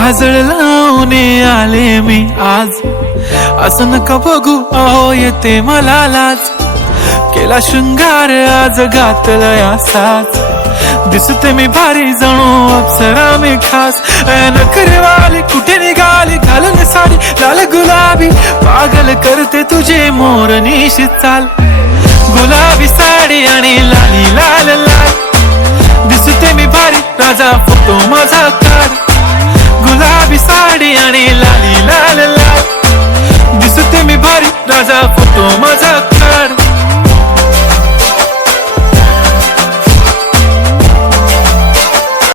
काजळ लावून आले मी आज, असं नका बघू अहो येते मला लाज. केला शृंगार आज घातलाय असाच, दिसते मी भारी जणू अप्सरा मी खास. नखरेवाली कुठे निघाली घालून साडी लाल गुलाबी, पागल करते तुझे मोरनीशी चाल. गुलाबी साडी आणि लाली लाल लाल, दिसते मी भारी राजा फोटो माझा काढ. गुलाबी साडी आणि लाली लाल लाल, दिसते मी भारी राजा फोटो माझा काढ.